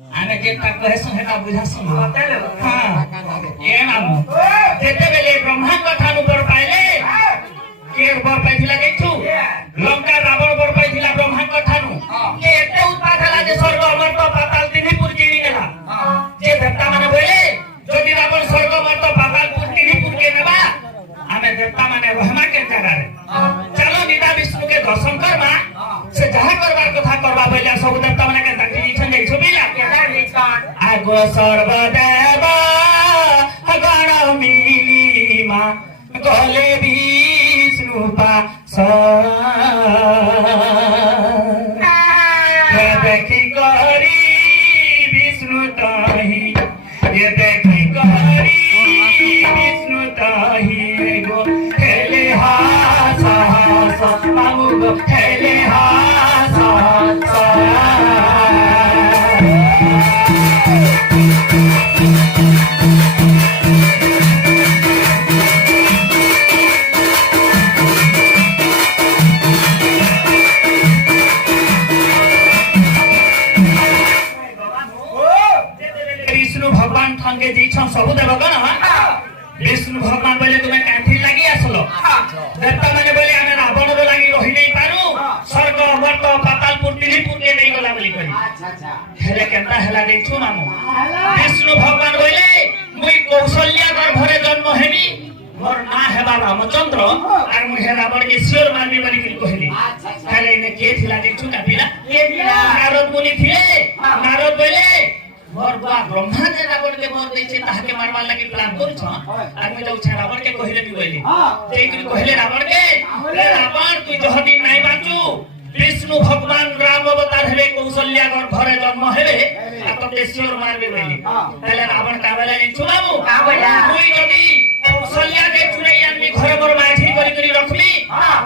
आने जेता कहे सुनेता बुझा सुन हां ए मामू जेते बेले ब्रह्मा कथा नु बर पाइले के बर पाइथिला देखछु लंका रावण बर पाइथिला ब्रह्मा कथा नु के एते उत्पाद हला जे स्वर्ग अमर तो पाताल तिनी पुर केनी नेला जे देवता माने बोले जदि रावण स्वर्ग अमर तो पाताल पुर तिनी पुर के नेबा आमे देवता माने रहमा के जगह रे चलो निदा विष्णु के दर्शन करबा से जहां करबार कथा करबा बोले सब देवता माने के दाखी छन देखछु बिला आगो सर्वदेव गणमीमा गले विष्णु पास ये देखी करी विष्णु ताही ये देखी करी विष्णु ताही गो खेले हास हास मामू गो खेले हास हास सबु देव कौन विष्णु भगवान बोले तुम्हें कांथी लगी आसलो देवता माने बोले आमे रावण रो लागी रही नहीं पारू स्वर्ग अमर्त पाताल पुरती पुरके नहीं गला बोली करी हेले केनता हेला देखछु मामू विष्णु भगवान बोले मुई कौशल्या गर्भरे जन्म हेबी मोर ना हेबा रामचंद्र आर मुहे रावण के सिर मारबी बोली करी कहली हेले ने के थिला देखछु कापिला के थिला नारद मुनि थिले नारद बोले मोर बा ब्रह्मा जे रावण के मोर दै छै ताहा के मारवा लागि प्लान करू छ आदमी तो छै रावण के कहिले भी बोली जे कि कहिले रावण के रे रावण तू जहदी नहीं बाचू विष्णु भगवान राम अवतार हेबे कौशल्या घर जन्म हेबे आ तते सिर मारबे बोली तले रावण का बेला नि छुलाबू का बेला कोई जदी कौशल्या के चुराई आदमी घर मोर माठी करी करी रखली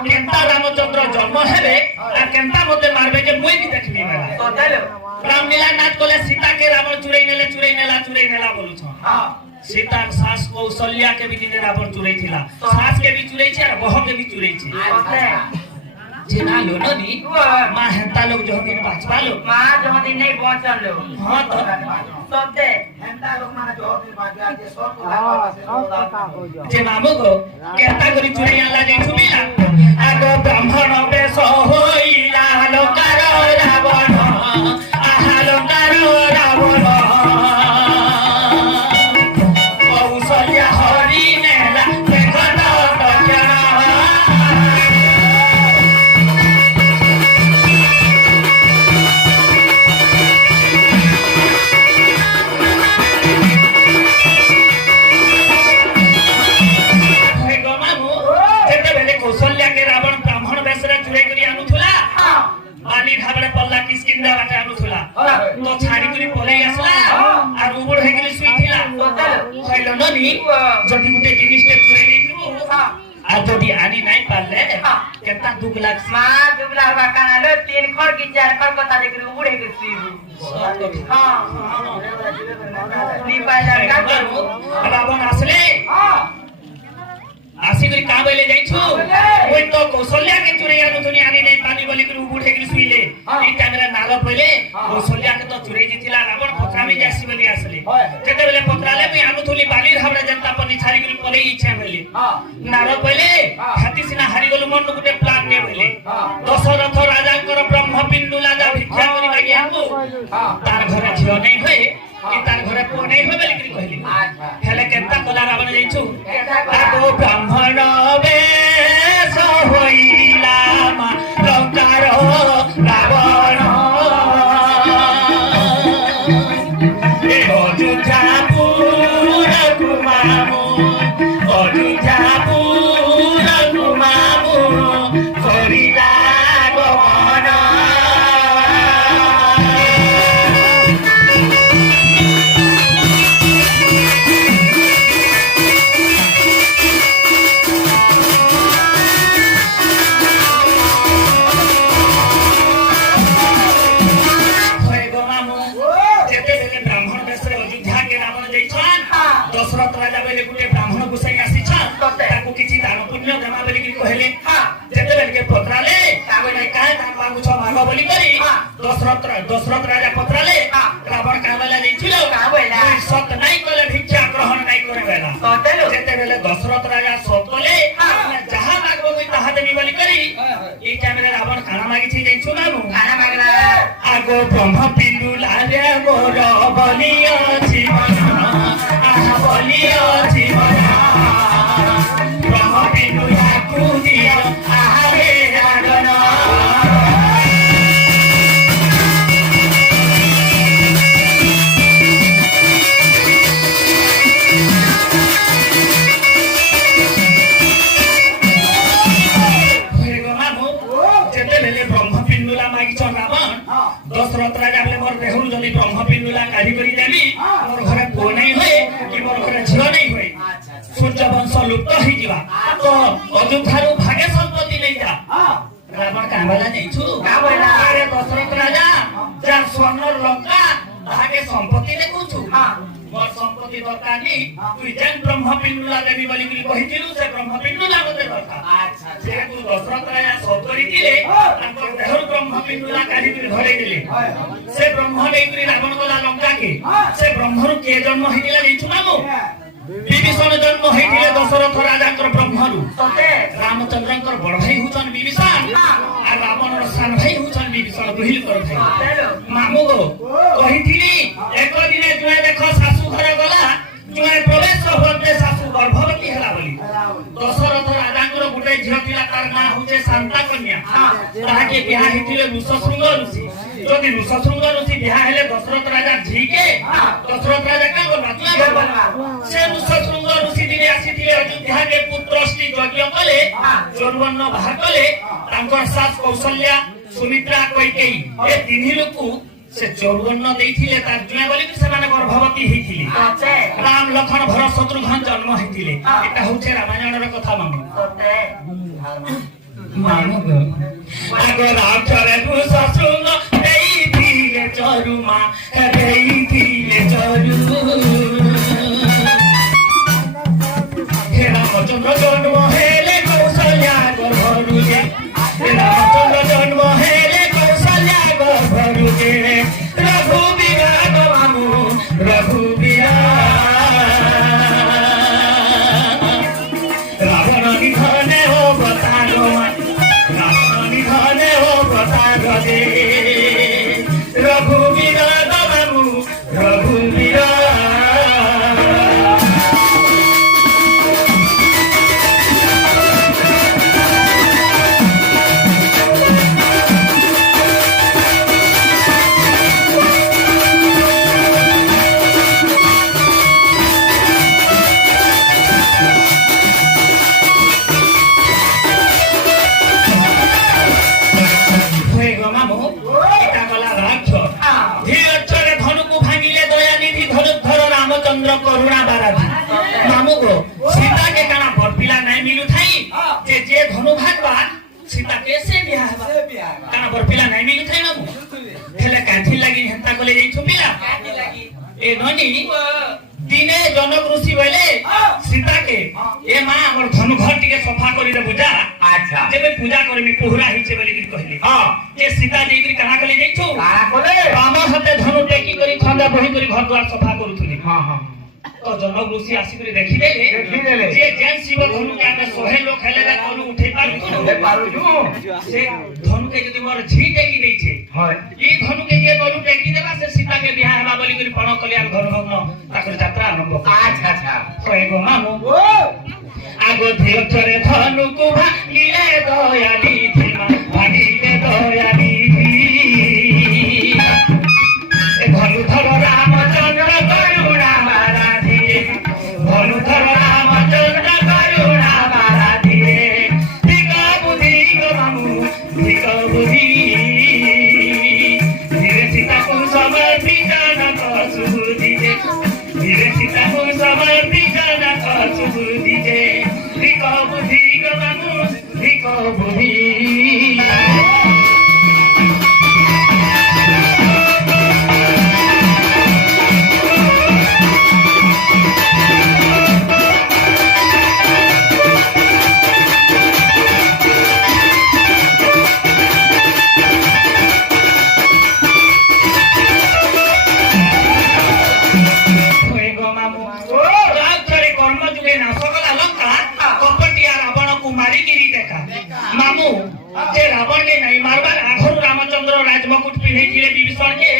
केनता रामचंद्र जन्म हेबे आ केनता मते मारबे के मुई भी देखली तो चलो रामलीला नाथ कोले सीता के रावण चुराई नेला बोलु छ हां सीता सास कौशल्या के भी दिने रावण चुराई थिला सास के भी चुराई छै और बह के भी चुराई छै जेना लो नदी मां हेंता लोग जो दिन बचबा लो मां जो दिन नहीं बचल लो हां तो सबते हेंता लोग माने जो दिन बचबा के सब को जे मामू को केता करी चुराई आला जे छुबिला आगो ब्राह्मण बेस होइला लोकार रावण तो छाड़ी करी पले आसला आ उबड़ हे गेली सुई थिला कहलो ननी जदी गुटे जिनिस के चुराई देथु आ जदी आनी नहीं पाले केता दुख लाग मां दुख लागबा काना लो तीन खर की चार खर पता देखरी उबड़ हे गेली सुई हां नी पाला का करू रावण आसले आसी करी का बोले जाई छु ओइ तो कौशल्या के चुराई आनु थुनी आनी नहीं पानी बोली करी उबड़ हे गेली सुईले ई टाइमरे नालो पहिले कौशल्या के तो चुराई जितिला रावण पथरा में जासी बोली आसले केते बेले पथराले मी आनु थुली बालीर हमरा जनता पनी छारी करी पले इच्छा बोली नारो पहिले हाथी सिना हारी गलु मन गुटे प्लान ने बोले दशरथ राजा कर ब्रह्म पिंडु लाजा भिक्षा करी मागी हमको तार घरे झियो नहीं होए कि तार घरे को नहीं होए बोली करी कहली हेले केता कला रावण जाई छु आगो ब्राह्मण बेस होइला मा लंकार रावण दशरथ राजा बेले गुटे ब्राह्मण गुसाई आसी छ ताकू किछि दान पुण्य जमा बोली कि कहले जेते बेले के पत्राले तावे नै काहे दान मांगु छ मांग बोली करी दशरथ राजा पत्राले रावण का এই টাইমে রাবণ কানা মাগিছে জানছো না মু কানা মাগলা আগো ব্রহ্ম পিণ্ডুলা রে মোর বলি ଅଛି মন আহা বলি ଅଛି মন ব্রহ্ম পিণ্ডুলা কুদিয়া আহা রে রাগন दशरथ राजा बोले मोर देहरु जदि ब्रह्म पिंडुला काढ़ी करी देबी मोर घरे पुओ नहीं होए कि मोर घरे झियो नहीं होए सूर्य वंश लुप्त हो जीवा तो अयोध्यारु भागे संपत्ति नहीं जा रावण का बोला नहीं छु का बोला अरे दशरथ राजा जा स्वर्ण लंका भागे संपत्ति देखु छु मोर संपत्ति दरकार नहीं तू जेन ब्रह्म पिंडुला देवी बोली कि कहिथिलु से ब्रह्म पिंडुला मते दरकार अच्छा जे तू दशरथ राजा सब करी दिले तांकर देहरु ब्रह्म पिंडुला काढ़ी कर घरे दिले से ब्रह्म नै करी रावण गला लंका के से ब्रह्मरु के जन्म हेतिला नीछु मामु विभीषण जन्म हेतिले दशरथ राजाकर ब्रह्मरु तते रामचंद्रकर बड़ भाई हुचन विभीषण आ रावणर सान भाई हुचन विभीषण दुहिल कर भाई मामु गो कहिथिली एक दिने जुए देखो सासू घर गला जुए प्रवेश होते सासू गर्भवती हला बोली दशरथ राजाकर गुटे झियो तिला तार ना होचे शांता कन्या ताके बियाह हेतिले ऋषशृंग ऋषि যদি ঋষশৃঙ্গ ঋষি বিয়া হেলে দশরথ রাজা ঝিকে দশরথ রাজা কা বলবা সে ঋষশৃঙ্গ ঋষি দিনে আসিଥିଲେ অযোধ্যাকে পুত্রষ্টি যজ্ঞ কলে চৌবন্ন বাহার কলে তাঙ্কর শাস কৌশल्या সুমিত্রা কৈকেয়ী এ তিনি লোকু से 54 देइथिले तार जुए बोली कि सेमाने गर्भवती हेथिले राम लखन भरत शत्रुघ्न जन्म हेथिले एटा होचे रामायणर कथा मामु मामु गो आगो राक्षरे ऋषशृंग देइथिले चरुमा देइथिले चरु हे रामचंद्र जन्म हेले कौशल्या गर्भरु जे हे रामचंद्र जन्म हेले कौशल्या गर्भरु जे रघुबीरा मामु रघुबीरा रावण निधने हो बतागो रावण निधने हो बतागो दे रघुबीरा मामु रघुबीरा करुणा बाराधी मामू को सीता के काना बरपिला नहीं मिलु थाई जे धनु भागवा सीता कैसे बियाह हेबा काना बरपिला नहीं मिलु थाई मामू हेले काठी लागि हेंता कोले जाई छुपिला काठी लागि ए ननी दिने जनक ऋषि बोले सीता के ए मां हमर धनु घर टिके सफा करी दे पूजा अच्छा जेबे पूजा करमी पोहरा हिचे बोली कि कहली हां जे सीता जेई करी काना कोले जाई छु काना कोले राम हाथे धनु टेकी करी खंदा बही करी घर द्वार सफा करूथुली हां हां तो जनक ऋषि आसी करी देखि देले जे जेन शिव धनु के आमे सोहे लोग खेले ला कोनु उठे पारु से धनु के जदी मोर झी टेकी दै छे हां ई धनु के जे कोनु टेकी देबा से सीता के बियाह हेबा बोली करी पण कल्याण घर भग्न ताकर यात्रा आरंभ अच्छा अच्छा तो एगो मामू आगो धियो चरे धनु को भागिले दयाली धीमा भागिले दयाली ए धनुधर रामचंद्र करुणा बाराधी धनुधर रामचंद्र करुणा बाराधी धिका बुद्धि गो मामू धिका बुद्धि धीरे सीता को समर्पित न कसुदी जे धीरे सीता को समर्पित न कसुदी जे धिका बुद्धि गो मामू धिका बुद्धि रावण के नहीं मारबार आखर रामचंद्र राजमुकुट पिन्हैथिले विभीषण के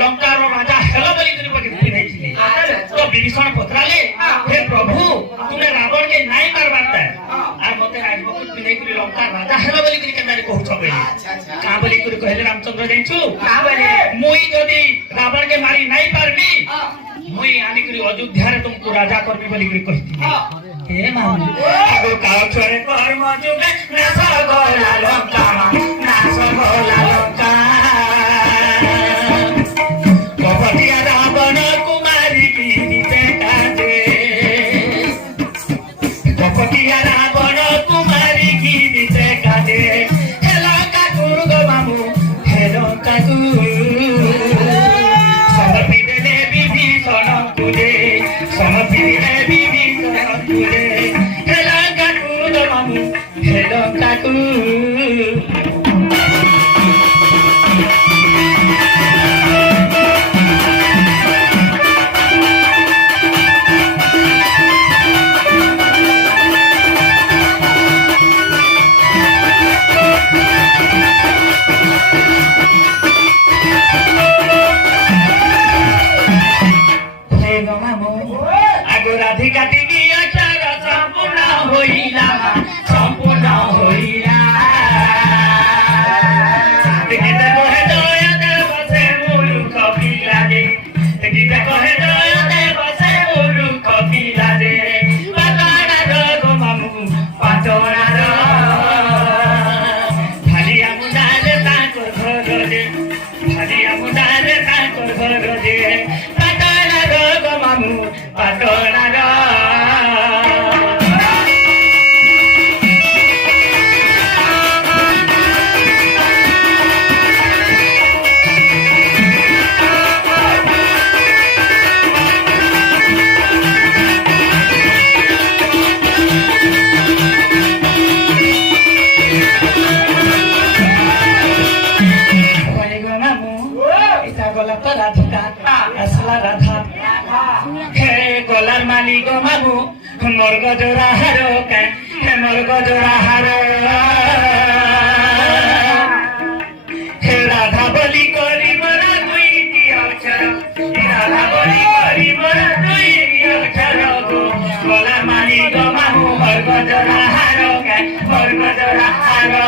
लंकार राजा हेल बोली करी पिन्हैथिले तो विभीषण पत्राले हे प्रभु तुमे रावण के नहीं मारबार ता आ मते राजमुकुट पिन्हैथिले लंकार राजा हेल बोली करी केनारे कहउछ बेली का बोली करी कहले रामचंद्र जाइछु का बोले मुई जदी रावण के मारी नहीं पारबी मुई आनी करी अयोध्या रे तुमको राजा करबी बोली करी कहती हे मामू आगो काव छोरे कर्म जुगे नास गोला लंका कपटिया रावण कुमारी की नीचे काजे कपटिया रावण कुमारी की नीचे काजे हेलो काकू गो मामू हेलो काकू समर्पिते विभीषण कुले समर्पिते विभीषण कुले हेलो काकू गो मामू हेलो काकू राधिका टीवी अक्षर संपूर्ण होइला गीता कहे जय देव से मूर्ख पिला जे गीता कहे जय देव से मूर्ख पिला जे पाटणा गो मामू पाटणा भालिया मुंडाले ताकर घर जे भालिया मुंडाले ताकर घर जे पाटणा गो मामू पाटणा राधा हे गोलार माली गो मामू मोर गजरा हारो हे मोर गजरा हारो हे राधा बोली करी मोरा दुई अक्षर राधा बोली करी मोरा दुई अक्षर गो गोलार माली गो मामू मोर गजरा हारो मोर गजरा हारो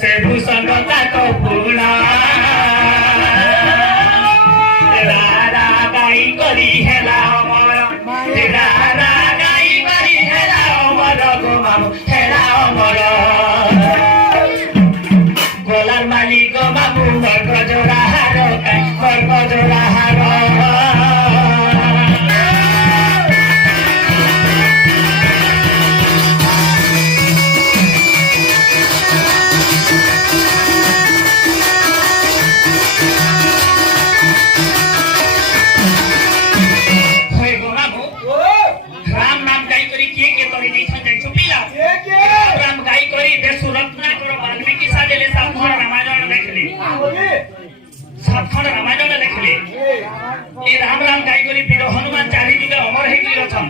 से भूषण ताको पुणा राधा गाई करी हेला अमर राधा गाई करी हेला अमर गो मामू हेला अमर गोलार माली गो मामू मर्ग जोड़ा हारो मर्ग जोड़ा हारो राम राम गाई करी वीर हनुमान चारि जुगे अमर हेकरी अछन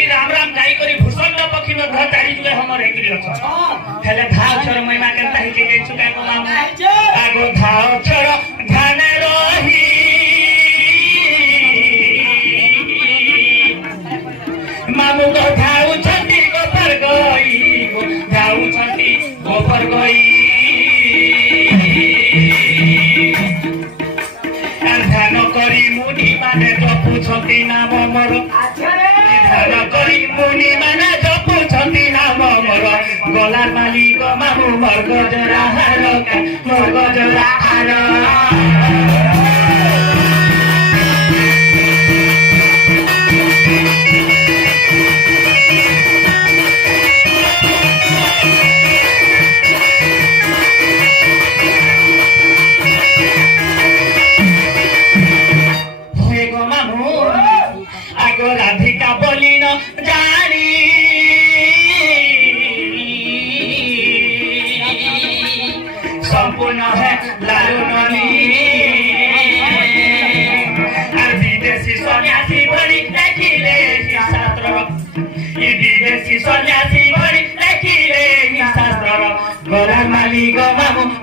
ई राम राम गाई करी भूषण पक्षी मध्य चारि जुगे अमर हेकरी अछन हेले धा अक्षर महिमा केनता हेके गेछु का नाम आगो धा अक्षर ध्यान रही मामू गो धाउ छंती गोपर गई धाउ छंती गोपर गई ध्यान करी मुनि माने जपुछंती नाम मोर ध्यान करी मुनि माने जपुछंती नाम मोर गलार माली गो मामू मोर गजरा हारो मोर गजरा हारो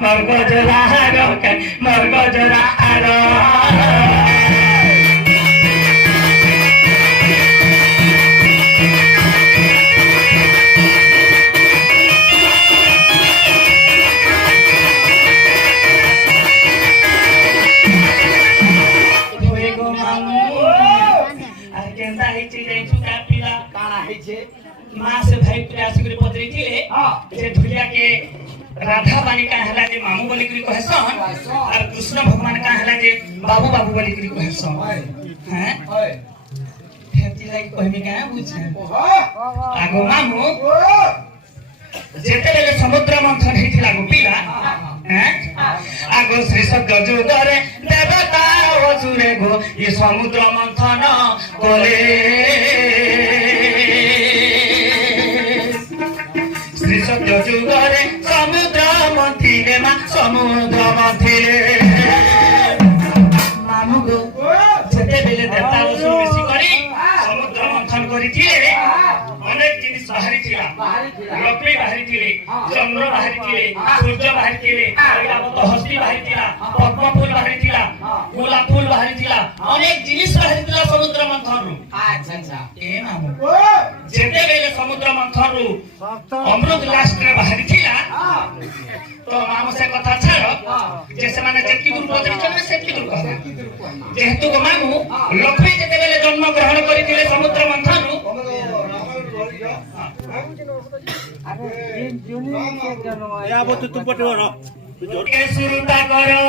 मर्ग जोरार मर्ग जोरार माँ से भाई प्रयास करे पदरी थिले जे धुलिया के राधा बानी का हला जे मामू बोली करी कहसन और कृष्ण भगवान का हला जे बाबू बाबू बोली करी कहसन हैं फेती लागी कहबे का बुझे आगो मामू जेते बेले समुद्र मंथन हेथिला गोपीला हैं आगो श्री शब्द जुगरे देवता असुरे गो ये समुद्र मंथन कोले सत्य जुगरे समुद्र मंथिले मा समुद्र मंथिले मामू गो जेते बेले देवता असुर मिसी करी समुद्र मंथन करी थिले अनेक जिनिस बाहरी थिला लक्ष्मी बाहरी थिले चंद्र बाहरी थिले सूर्य बाहरी थिले ऐरावत हस्ती बाहरी थिला पद्म फूल बाहरी थिला गोलाप फूल बाहरी थिला अनेक जिनिस बाहरी थिला समुद्र मंथन रु अच्छा ए मामू जेते बेले समुद्र मंथन रु अमृत लास्ट रे बाहरी थिला तो मामू से कथा छाड़ जैसे माने जेकी दूर पहुंचै छने सेकी दूर कह जेहेतु गो मामू लक्ष्मी जेते बेले जन्म ग्रहण करिथिले समुद्र मंथन रु या बो तू पटो न के सुरुता करो